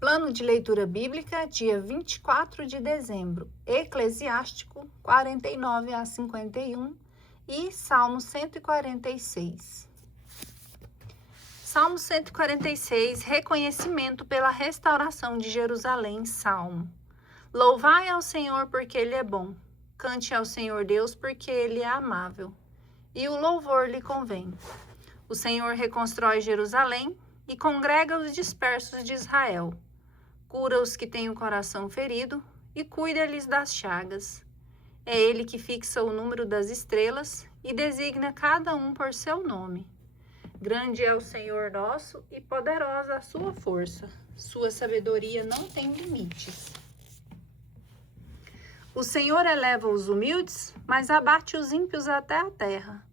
Plano de leitura bíblica, dia 24 de dezembro, Eclesiástico 49 a 51 e Salmo 146. Salmo 146, reconhecimento pela restauração de Jerusalém, Salmo. Louvai ao Senhor porque Ele é bom, cante ao Senhor Deus porque Ele é amável, e o louvor lhe convém. O Senhor reconstrói Jerusalém e congrega os dispersos de Israel. Cura os que têm o coração ferido e cuida-lhes das chagas. É Ele que fixa o número das estrelas e designa cada um por seu nome. Grande é o Senhor nosso e poderosa a sua força. Sua sabedoria não tem limites. O Senhor eleva os humildes, mas abate os ímpios até a terra.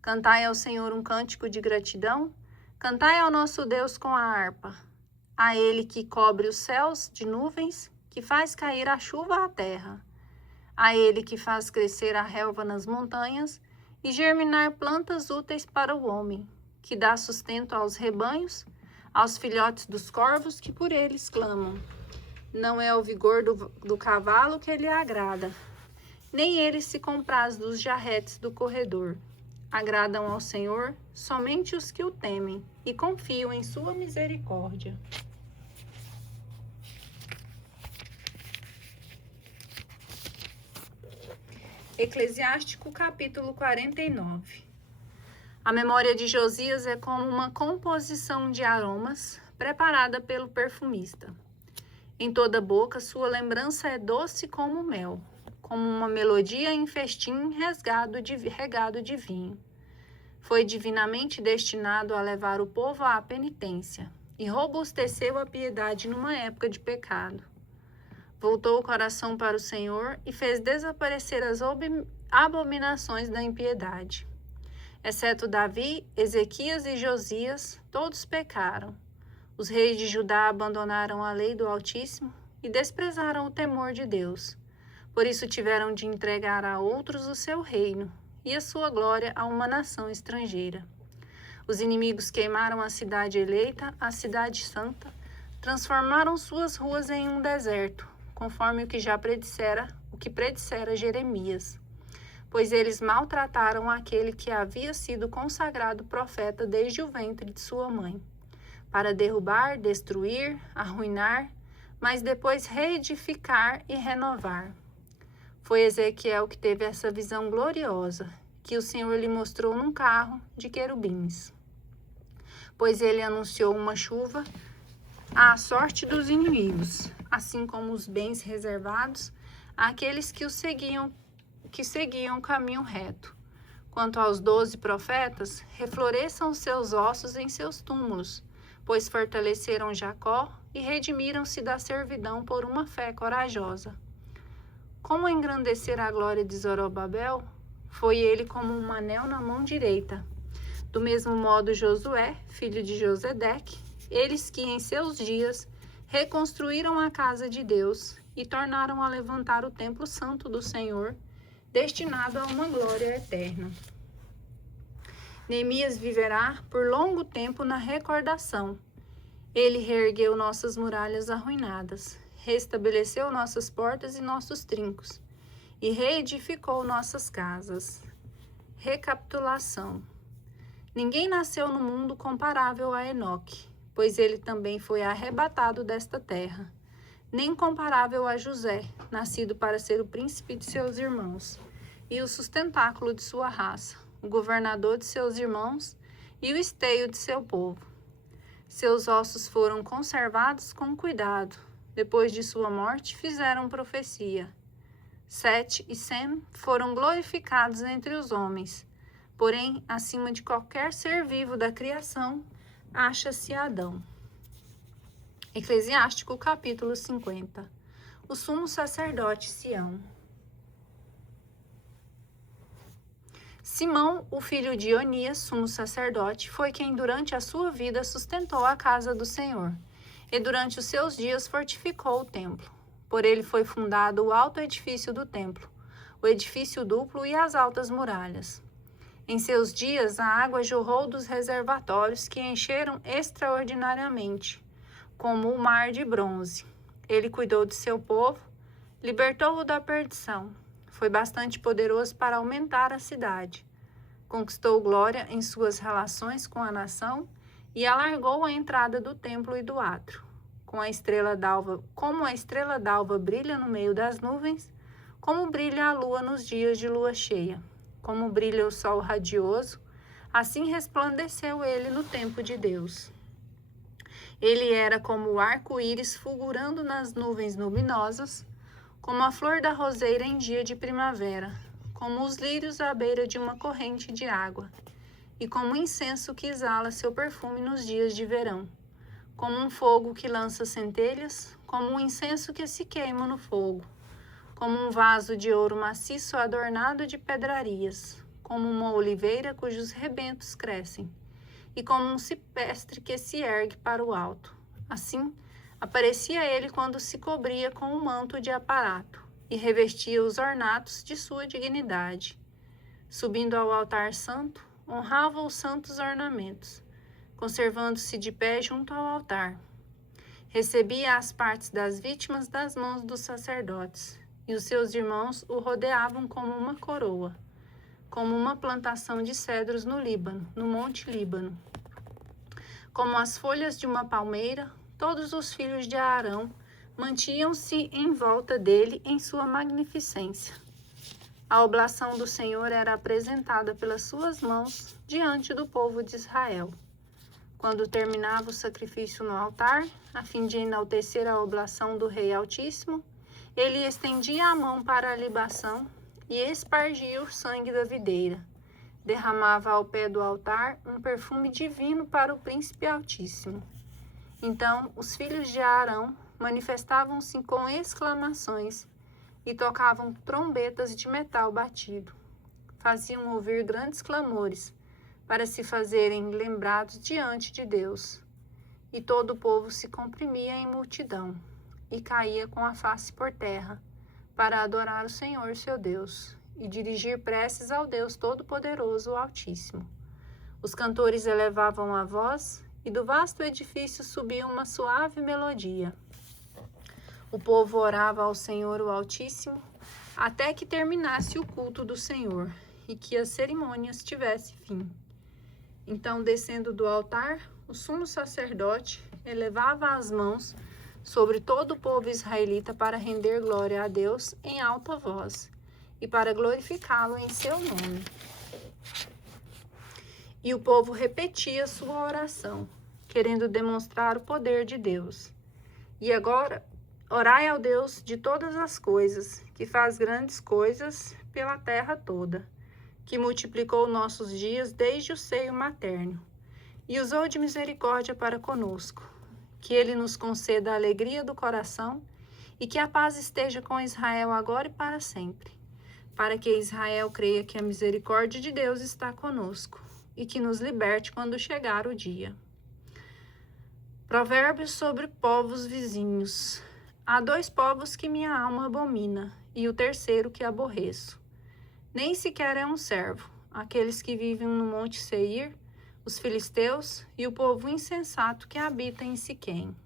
Cantai ao Senhor um cântico de gratidão, cantai ao nosso Deus com a harpa. A Ele que cobre os céus de nuvens, que faz cair a chuva à terra. A Ele que faz crescer a relva nas montanhas e germinar plantas úteis para o homem, que dá sustento aos rebanhos, aos filhotes dos corvos que por eles clamam. Não é o vigor do cavalo que lhe agrada, nem ele se compraz dos jarretes do corredor. Agradam ao Senhor somente os que o temem e confiam em sua misericórdia. Eclesiástico capítulo 49. A memória de Josias é como uma composição de aromas preparada pelo perfumista. Em toda boca sua lembrança é doce como mel, como uma melodia em festim regado de vinho. Foi divinamente destinado a levar o povo à penitência e robusteceu a piedade numa época de pecado. Voltou o coração para o Senhor e fez desaparecer as abominações da impiedade. Exceto Davi, Ezequias e Josias, todos pecaram. Os reis de Judá abandonaram a lei do Altíssimo e desprezaram o temor de Deus. Por isso tiveram de entregar a outros o seu reino e a sua glória a uma nação estrangeira. Os inimigos queimaram a cidade eleita, a cidade santa, transformaram suas ruas em um deserto, conforme o que predissera Jeremias. Pois eles maltrataram aquele que havia sido consagrado profeta desde o ventre de sua mãe, para derrubar, destruir, arruinar, mas depois reedificar e renovar. Foi Ezequiel que teve essa visão gloriosa, que o Senhor lhe mostrou num carro de querubins. Pois ele anunciou uma chuva à sorte dos inimigos, assim como os bens reservados àqueles que seguiam o caminho reto. Quanto aos 12 profetas, refloresçam os seus ossos em seus túmulos, pois fortaleceram Jacó e redimiram-se da servidão por uma fé corajosa. Como engrandecer a glória de Zorobabel? Foi ele como um anel na mão direita. Do mesmo modo Josué, filho de Josedeque, eles que em seus dias reconstruíram a casa de Deus e tornaram a levantar o templo santo do Senhor, destinado a uma glória eterna. Neemias viverá por longo tempo na recordação. Ele reergueu nossas muralhas arruinadas, restabeleceu nossas portas e nossos trincos, e reedificou nossas casas. Recapitulação. Ninguém nasceu no mundo comparável a Enoque, pois ele também foi arrebatado desta terra. Nem comparável a José, nascido para ser o príncipe de seus irmãos, e o sustentáculo de sua raça, o governador de seus irmãos e o esteio de seu povo. Seus ossos foram conservados com cuidado. Depois de sua morte, fizeram profecia. Sete e Sem foram glorificados entre os homens. Porém, acima de qualquer ser vivo da criação, acha-se Adão. Eclesiástico, capítulo 50. O sumo sacerdote Sião. Simão, o filho de Onias, sumo sacerdote, foi quem durante a sua vida sustentou a casa do Senhor, e durante os seus dias fortificou o templo. Por ele foi fundado o alto edifício do templo, o edifício duplo e as altas muralhas. Em seus dias, a água jorrou dos reservatórios que encheram extraordinariamente. como o mar de bronze. Ele cuidou de seu povo, libertou-o da perdição. Foi bastante poderoso para aumentar a cidade. Conquistou glória em suas relações com a nação e alargou a entrada do templo e do átrio. Como a estrela d'alva brilha no meio das nuvens, como brilha a lua nos dias de lua cheia, como brilha o sol radioso, assim resplandeceu ele no tempo de Deus. Ele era como o arco-íris fulgurando nas nuvens luminosas, como a flor da roseira em dia de primavera, como os lírios à beira de uma corrente de água, e como o incenso que exala seu perfume nos dias de verão, como um fogo que lança centelhas, como um incenso que se queima no fogo, como um vaso de ouro maciço adornado de pedrarias, como uma oliveira cujos rebentos crescem, e como um cipestre que se ergue para o alto. Assim, aparecia ele quando se cobria com um manto de aparato e revestia os ornatos de sua dignidade. Subindo ao altar santo, honrava os santos ornamentos, conservando-se de pé junto ao altar. Recebia as partes das vítimas das mãos dos sacerdotes, e os seus irmãos o rodeavam como uma coroa, como uma plantação de cedros no Líbano, no Monte Líbano. Como as folhas de uma palmeira, todos os filhos de Arão mantinham-se em volta dele em sua magnificência. A oblação do Senhor era apresentada pelas suas mãos diante do povo de Israel. Quando terminava o sacrifício no altar, a fim de enaltecer a oblação do Rei Altíssimo, ele estendia a mão para a libação e espargia o sangue da videira. Derramava ao pé do altar um perfume divino para o Príncipe Altíssimo. Então os filhos de Arão manifestavam-se com exclamações e tocavam trombetas de metal batido. Faziam ouvir grandes clamores para se fazerem lembrados diante de Deus. E todo o povo se comprimia em multidão e caía com a face por terra para adorar o Senhor seu Deus e dirigir preces ao Deus Todo-Poderoso, o Altíssimo. Os cantores elevavam a voz e do vasto edifício subia uma suave melodia. O povo orava ao Senhor, o Altíssimo, até que terminasse o culto do Senhor e que as cerimônias tivessem fim. Então, descendo do altar, o sumo sacerdote elevava as mãos sobre todo o povo israelita para render glória a Deus em alta voz e para glorificá-lo em seu nome. E o povo repetia sua oração, querendo demonstrar o poder de Deus. E agora, orai ao Deus de todas as coisas, que faz grandes coisas pela terra toda, que multiplicou nossos dias desde o seio materno, e usou de misericórdia para conosco. Que ele nos conceda a alegria do coração, e que a paz esteja com Israel agora e para sempre, para que Israel creia que a misericórdia de Deus está conosco, e que nos liberte quando chegar o dia. Provérbios sobre povos vizinhos. Há 2 povos que minha alma abomina, e o terceiro que aborreço. Nem sequer é um servo, aqueles que vivem no monte Seir, os filisteus e o povo insensato que habita em Siquém.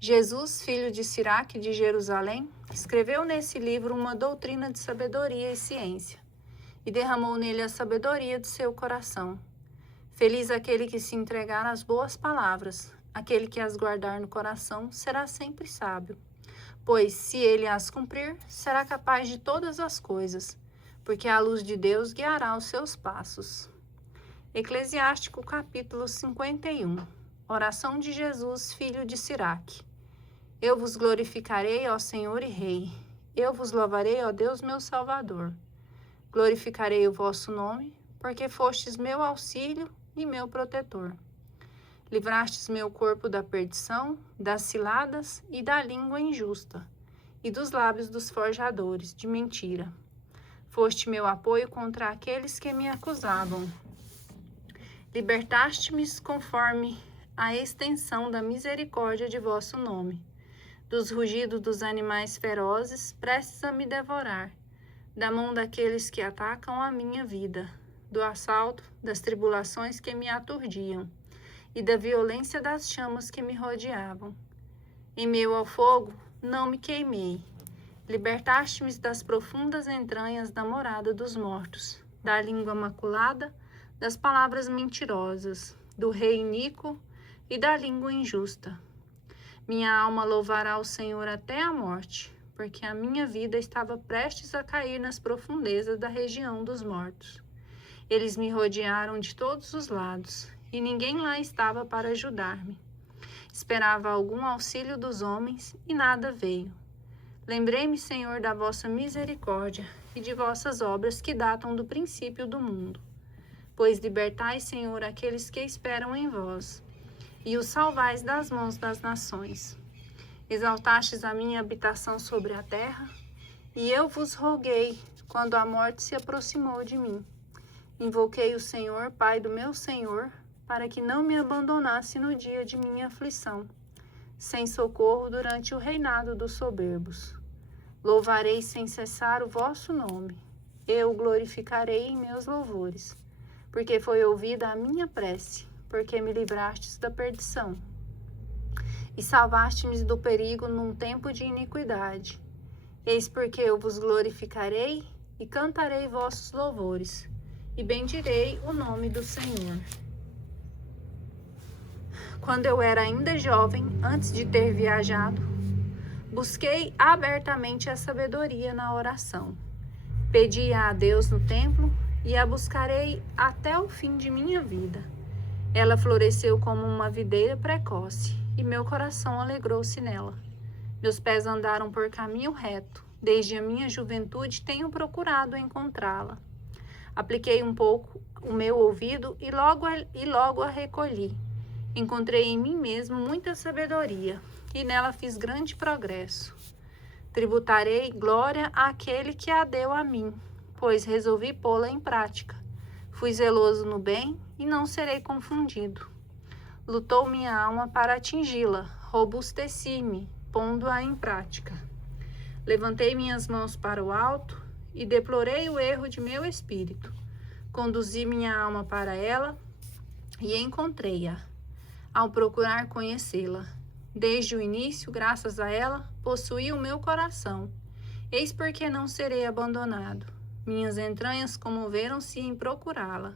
Jesus, filho de Siraque de Jerusalém, escreveu nesse livro uma doutrina de sabedoria e ciência, e derramou nele a sabedoria de seu coração. Feliz aquele que se entregar às boas palavras, aquele que as guardar no coração será sempre sábio. Pois, se ele as cumprir, será capaz de todas as coisas, porque a luz de Deus guiará os seus passos. Eclesiástico, capítulo 51. Oração de Jesus, filho de Siraque. Eu vos glorificarei, ó Senhor e Rei. Eu vos louvarei, ó Deus, meu Salvador. Glorificarei o vosso nome, porque fostes meu auxílio e meu protetor. Livrastes meu corpo da perdição, das ciladas e da língua injusta, e dos lábios dos forjadores de mentira. Foste meu apoio contra aqueles que me acusavam. Libertaste-me conforme a extensão da misericórdia de vosso nome, dos rugidos dos animais ferozes prestes a me devorar, da mão daqueles que atacam a minha vida, do assalto, das tribulações que me aturdiam. e da violência das chamas que me rodeavam. Em meio ao fogo, não me queimei. Libertaste-me das profundas entranhas da morada dos mortos, da língua maculada, das palavras mentirosas, do rei iníquo e da língua injusta. Minha alma louvará o Senhor até a morte, porque a minha vida estava prestes a cair nas profundezas da região dos mortos. Eles me rodearam de todos os lados, e ninguém lá estava para ajudar-me. Esperava algum auxílio dos homens, e nada veio. Lembrei-me, Senhor, da vossa misericórdia e de vossas obras que datam do princípio do mundo. Pois libertais, Senhor, aqueles que esperam em vós, e os salvais das mãos das nações. Exaltastes a minha habitação sobre a terra, e eu vos roguei quando a morte se aproximou de mim. Invoquei o Senhor, Pai do meu Senhor, para que não me abandonasse no dia de minha aflição, sem socorro durante o reinado dos soberbos. Louvarei sem cessar o vosso nome, eu o glorificarei em meus louvores, porque foi ouvida a minha prece, porque me livrastes da perdição e salvaste-me do perigo num tempo de iniquidade. Eis porque eu vos glorificarei e cantarei vossos louvores, e bendirei o nome do Senhor. Quando eu era ainda jovem, antes de ter viajado, busquei abertamente a sabedoria na oração. Pedi-a a Deus no templo e a buscarei até o fim de minha vida. Ela floresceu como uma videira precoce, e meu coração alegrou-se nela. Meus pés andaram por caminho reto. Desde a minha juventude tenho procurado encontrá-la. Apliquei um pouco o meu ouvido e logo a recolhi. Encontrei em mim mesmo muita sabedoria, e nela fiz grande progresso. Tributarei glória àquele que a deu a mim, pois resolvi pô-la em prática. Fui zeloso no bem e não serei confundido. Lutou minha alma para atingi-la, robusteci-me, pondo-a em prática. Levantei minhas mãos para o alto e deplorei o erro de meu espírito. Conduzi minha alma para ela e encontrei-a, ao procurar conhecê-la. Desde o início, graças a ela, possuí o meu coração. Eis porque não serei abandonado. Minhas entranhas comoveram-se em procurá-la,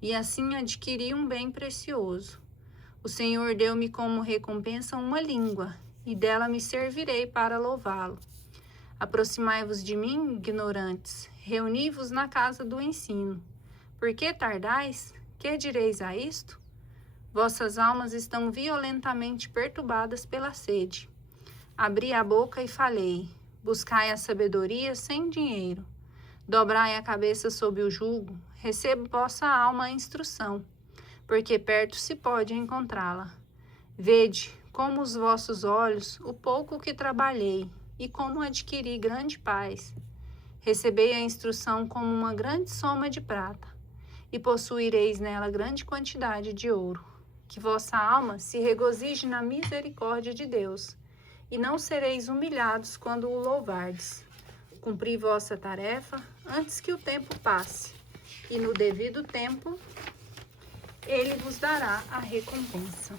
e assim adquiri um bem precioso. O Senhor deu-me como recompensa uma língua, e dela me servirei para louvá-lo. Aproximai-vos de mim, ignorantes, reuni-vos na casa do ensino. Por que tardais? Que direis a isto? Vossas almas estão violentamente perturbadas pela sede. Abri a boca e falei, buscai a sabedoria sem dinheiro. Dobrai a cabeça sob o jugo, receba vossa alma a instrução, porque perto se pode encontrá-la. Vede, como os vossos olhos, o pouco que trabalhei, e como adquiri grande paz. Recebei a instrução como uma grande soma de prata, e possuireis nela grande quantidade de ouro. Que vossa alma se regozije na misericórdia de Deus, e não sereis humilhados quando o louvardes. Cumpri vossa tarefa antes que o tempo passe, e no devido tempo ele vos dará a recompensa.